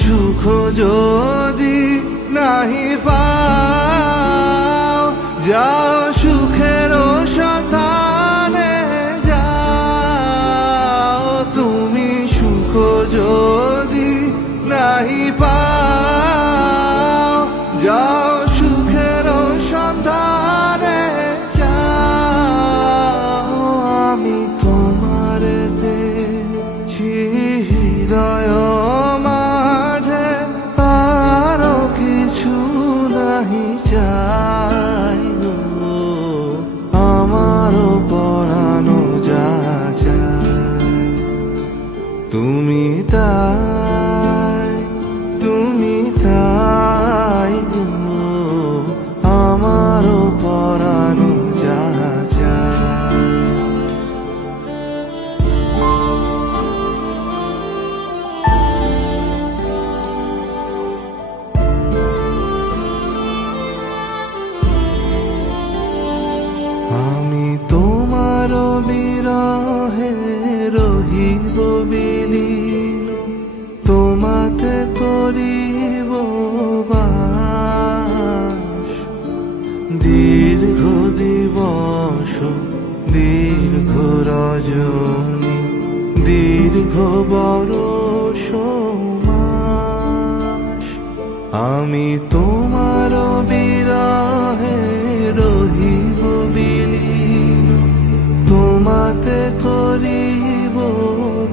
সুখ যদি নাহি পাও, যাও সুখের সন্ধানে যাও। তুমি সুখ যদি নাহি পাও, যাও সুখের সন্ধানে যাও। আমি তোমার পেয়েছি হৃদয় মাঝে, আরো কিছু নাহি চাই গো। আমারও পরানো যা চায় তুমি তাই, তুমি তাই গো। আমারও পরানো যা চায়। আমি তোমার বিরহে রহিব বিলীন, তোমাতে করিব বাস। দীর্ঘ দিবস দীর্ঘ রজনী, দীর্ঘ বরষ মাস। আমি তোমার বিরহে রহিব বিলীন, তোমাতে করিব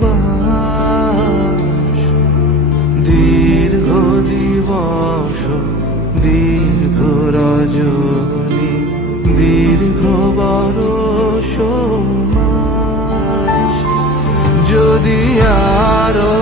বাস। দীর্ঘ দিবস দীর্ঘ রজনী, দীর্ঘ বরষ মাস। যদি আরো